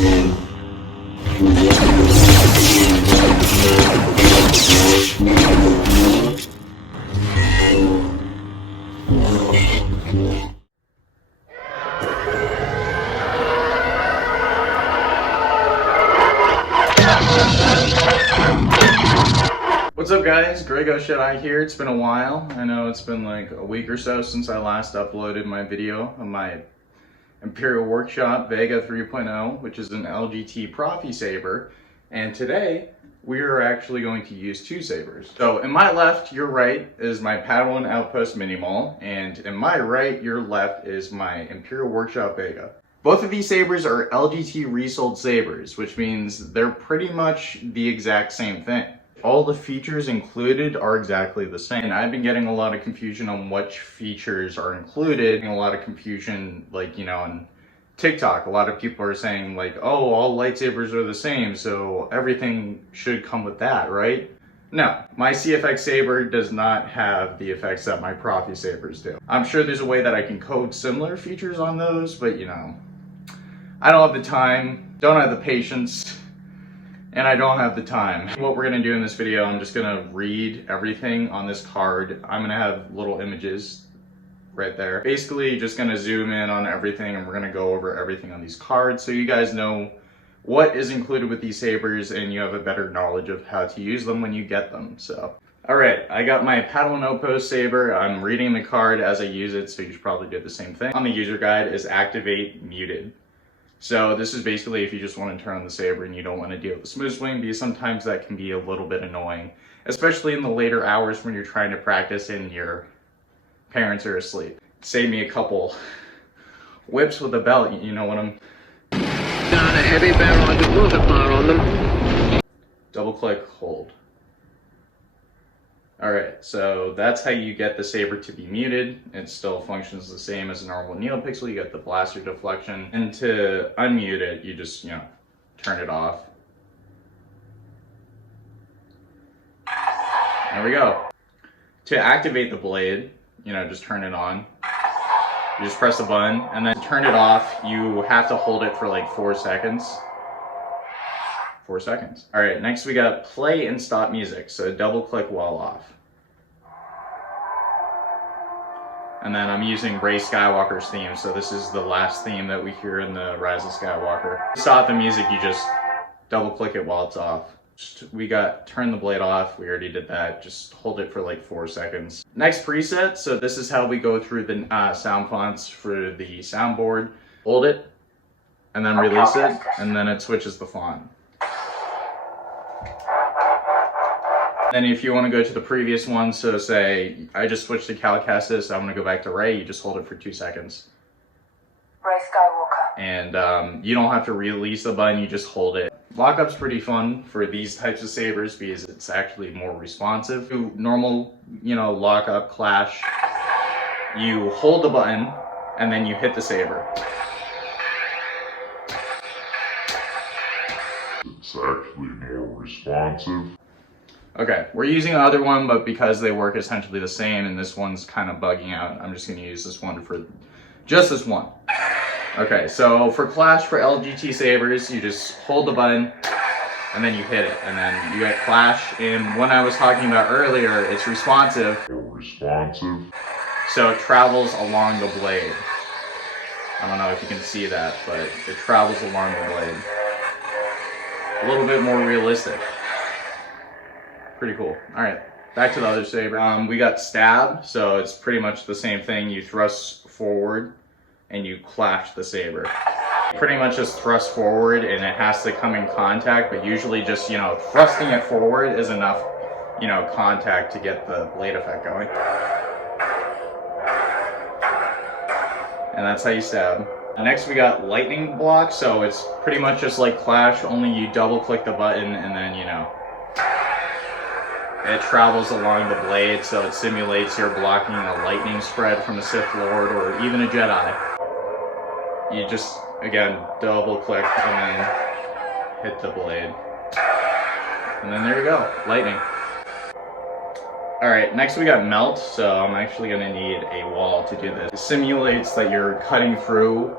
What's up guys, Grego here. It's been a while. I know it's been like a week or so since I last uploaded my video of my Imperial workshop Vega 3.0, which is an LGT proffie saber. And today we are actually going to use two sabers. So in my left, your right is my paddle and outpost mini Maul, and in my right, your left is my Imperial workshop Vega. Both of these sabers are LGT resold sabers, which means they're pretty much the exact same thing. All the features included are exactly the same. And I've been getting a lot of confusion on which features are included, and a lot of confusion, like, you know, on TikTok. A lot of people are saying like, oh, all lightsabers are the same, so everything should come with that, right? No, my CFX saber does not have the effects that my proffie sabers do. I'm sure there's a way that I can code similar features on those, but you know, I don't have the time, don't have the patience, and I don't have the time. What we're gonna do in this video, I'm just gonna read everything on this card. I'm gonna have little images right there. Basically, just gonna zoom in on everything, and we're gonna go over everything on these cards so you guys know what is included with these sabers and you have a better knowledge of how to use them when you get them. So, all right, I got my paddle and outpost saber. I'm reading the card as I use it, so you should probably do the same thing. On the user guide is activate muted. So this is basically if you just want to turn on the saber and you don't want to deal with the smooth swing, because sometimes that can be a little bit annoying, especially in the later hours when you're trying to practice and your parents are asleep. Save me a couple whips with a belt, you know what I'm... Down a heavy barrel and water fire on them. Double click, hold. Alright, so that's how you get the saber to be muted. It still functions the same as a normal needlepixel. You get the blaster deflection. And to unmute it, you just, you know, turn it off. There we go. To activate the blade, you know, just turn it on. You just press the button, and then to turn it off, you have to hold it for like 4 seconds. 4 seconds. All right, next we got play and stop music. So double click while off. And then I'm using Rey Skywalker's theme. So this is the last theme that we hear in the Rise of Skywalker. To stop the music, you just double click it while it's off. We got turn the blade off. We already did that. Just hold it for like 4 seconds. Next preset. So this is how we go through the sound fonts for the soundboard. Hold it and then release it, and then it switches the font. Then if you want to go to the previous one, so say I just switched to Calcassus, I want to go back to Rey, you just hold it for 2 seconds. Rey Skywalker. And you don't have to release the button, you just hold it. Lockup's pretty fun for these types of sabers because it's actually more responsive. To normal, you know, lockup, clash, you hold the button and then you hit the saber. It's actually more responsive. Okay, we're using the other one, but because they work essentially the same and this one's kind of bugging out, I'm just going to use this one for just this one. Okay, so for Clash for LGT sabers, you just hold the button and then you hit it, and then you get Clash. And when I was talking about earlier, it's responsive. So it travels along the blade. I don't know if you can see that, but it travels along the blade. A little bit more realistic. Pretty cool. All right, back to the other saber. We got stab, so it's pretty much the same thing. You thrust forward and you clash the saber. Pretty much just thrust forward and it has to come in contact, but usually just, you know, thrusting it forward is enough, you know, contact to get the blade effect going. And that's how you stab. Next we got lightning block, so it's pretty much just like Clash, only you double click the button and then, you know, it travels along the blade, so it simulates you're blocking a lightning spread from a Sith Lord or even a Jedi. You just, again, double click and then hit the blade. And then there you go, lightning. Alright, next we got melt, so I'm actually going to need a wall to do this. It simulates that you're cutting through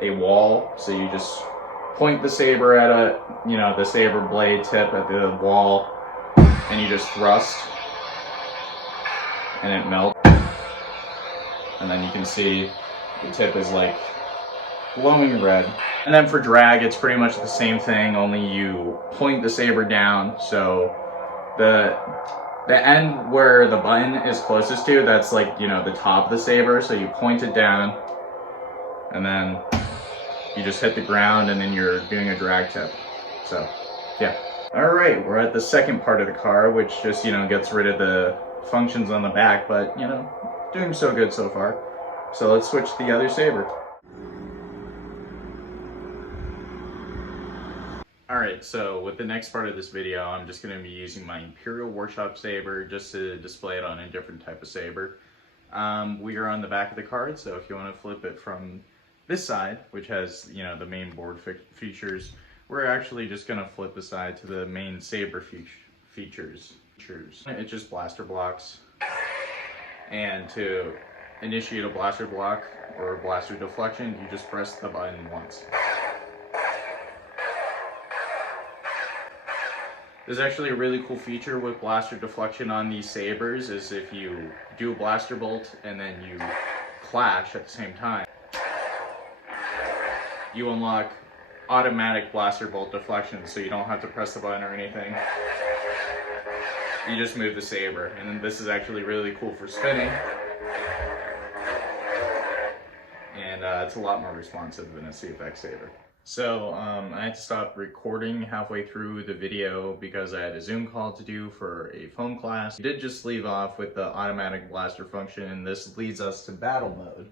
a wall, so you just point the saber at a, you know, the saber blade tip at the wall, and you just thrust, and it melts. And then you can see the tip is like glowing red. And then for drag, it's pretty much the same thing, only you point the saber down. So the end where the button is closest to, that's like, you know, the top of the saber. So you point it down, and then you just hit the ground, and then you're doing a drag tip. So yeah. All right, we're at the second part of the car, which just, you know, gets rid of the functions on the back, but, you know, doing so good so far. So let's switch to the other saber. Alright, so with the next part of this video, I'm just going to be using my Imperial Workshop saber just to display it on a different type of saber. We are on the back of the card, so if you want to flip it from this side, which has, you know, the main board features, we're actually just going to flip the side to the main saber features. It's just blaster blocks. And to initiate a blaster block or blaster deflection, you just press the button once. There's actually a really cool feature with blaster deflection on these sabers, is if you do a blaster bolt and then you clash at the same time, you unlock automatic blaster bolt deflection, so you don't have to press the button or anything. You just move the saber, and then this is actually really cool for spinning. And it's a lot more responsive than a CFX saber. So I had to stop recording halfway through the video because I had a Zoom call to do for a phone class. We did just leave off with the automatic blaster function, and this leads us to battle mode.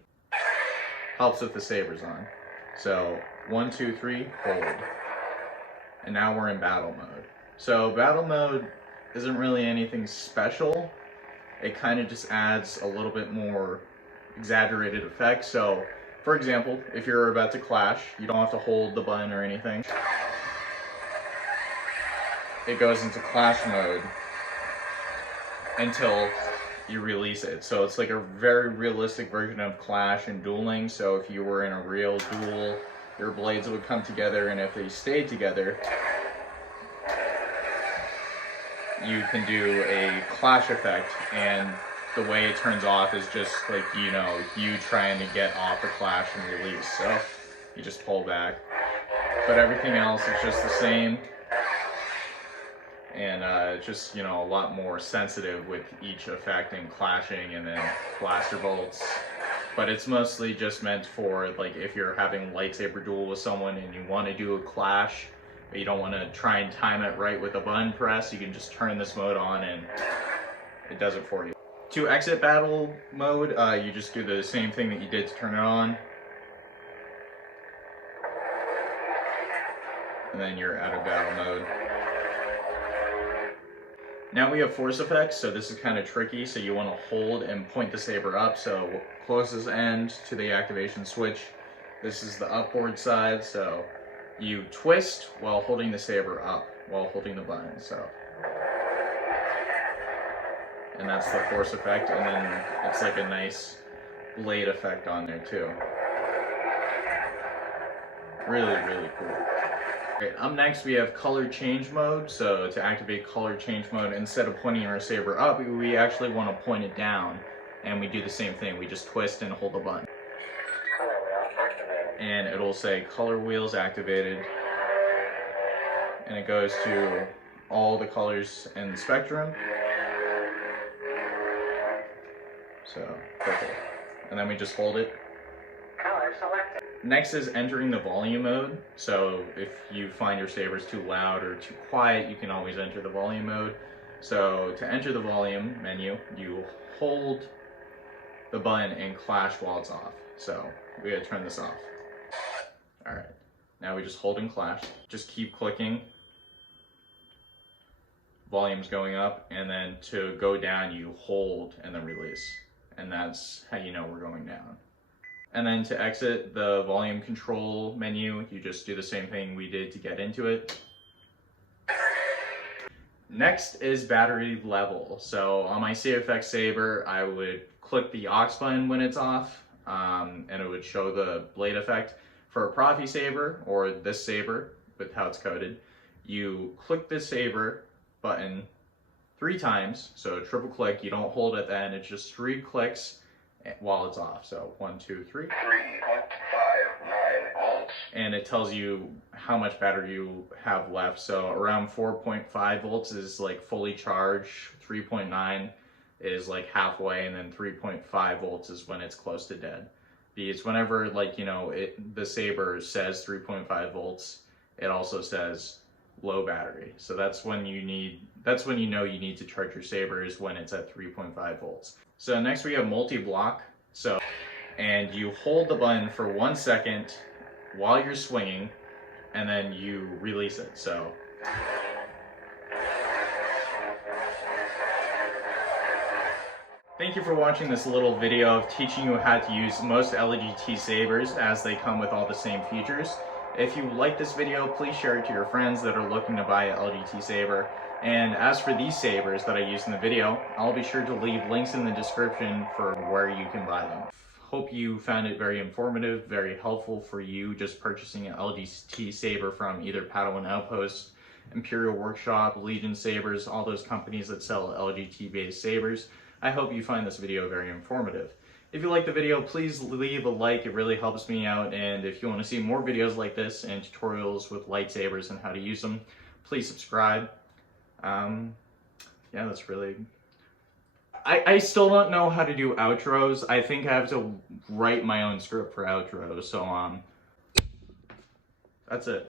Helps with the sabers on. So 1, 2, 3, hold. And now we're in battle mode. So battle mode isn't really anything special. It kind of just adds a little bit more exaggerated effect. So for example, if you're about to clash, you don't have to hold the button or anything. It goes into clash mode until you release it. So it's like a very realistic version of clash and dueling. So if you were in a real duel, your blades would come together, and if they stayed together, you can do a clash effect, and the way it turns off is just like, you know, you trying to get off the clash and release. So you just pull back. But everything else is just the same. And it's just, you know, a lot more sensitive with each effect and clashing and then blaster bolts. But it's mostly just meant for, like, if you're having a lightsaber duel with someone and you want to do a clash, but you don't want to try and time it right with a button press, you can just turn this mode on and it does it for you. To exit battle mode, you just do the same thing that you did to turn it on. And then you're out of battle mode. Now we have force effects, so this is kind of tricky. So you want to hold and point the saber up. So closest end to the activation switch. This is the upward side, so you twist while holding the saber up, while holding the button. So. And that's the force effect, and then it's like a nice blade effect on there too. Really, really cool. Okay, up next we have color change mode. So to activate color change mode, instead of pointing our saber up, we actually want to point it down, and we do the same thing. We just twist and hold the button. And it'll say color wheels activated, and it goes to all the colors in the spectrum. So, purple. And then we just hold it. Color selected. Next is entering the volume mode. So if you find your sabers too loud or too quiet, you can always enter the volume mode. So to enter the volume menu, you hold the button and clash while it's off. So we gotta turn this off. Alright, now we just hold and clash. Just keep clicking. Volume's going up, and then to go down, you hold and then release. And that's how you know we're going down. And then to exit the volume control menu, you just do the same thing we did to get into it. Next is battery level. So on my CFX saber, I would click the aux button when it's off, and it would show the blade effect. For a proffie saber, or this saber with how it's coded, you click the saber button 3 times, so triple click, you don't hold at the end, it's just 3 clicks while it's off. So 1, 2, 3. 3.59 volts. And it tells you how much battery you have left. So around 4.5 volts is like fully charged, 3.9 is like halfway, and then 3.5 volts is when it's close to dead. Because whenever, like, you know, the saber says 3.5 volts, it also says low battery. So that's when you know you need to charge your saber, is when it's at 3.5 volts. So next we have multi-block. And you hold the button for 1 second while you're swinging, and then you release it. So thank you for watching this little video of teaching you how to use most LGT sabers, as they come with all the same features. If you like this video, please share it to your friends that are looking to buy an LGT saber. And as for these sabers that I used in the video, I'll be sure to leave links in the description for where you can buy them. Hope you found it very informative, very helpful for you just purchasing an LGT saber from either Padawan Outpost, Imperial Workshop, Legion Sabers, all those companies that sell LGT based sabers. I hope you find this video very informative. If you like the video, please leave a like, it really helps me out. And if you want to see more videos like this and tutorials with lightsabers and how to use them, please subscribe. Yeah, that's really... I still don't know how to do outros. I think I have to write my own script for outros, so that's it.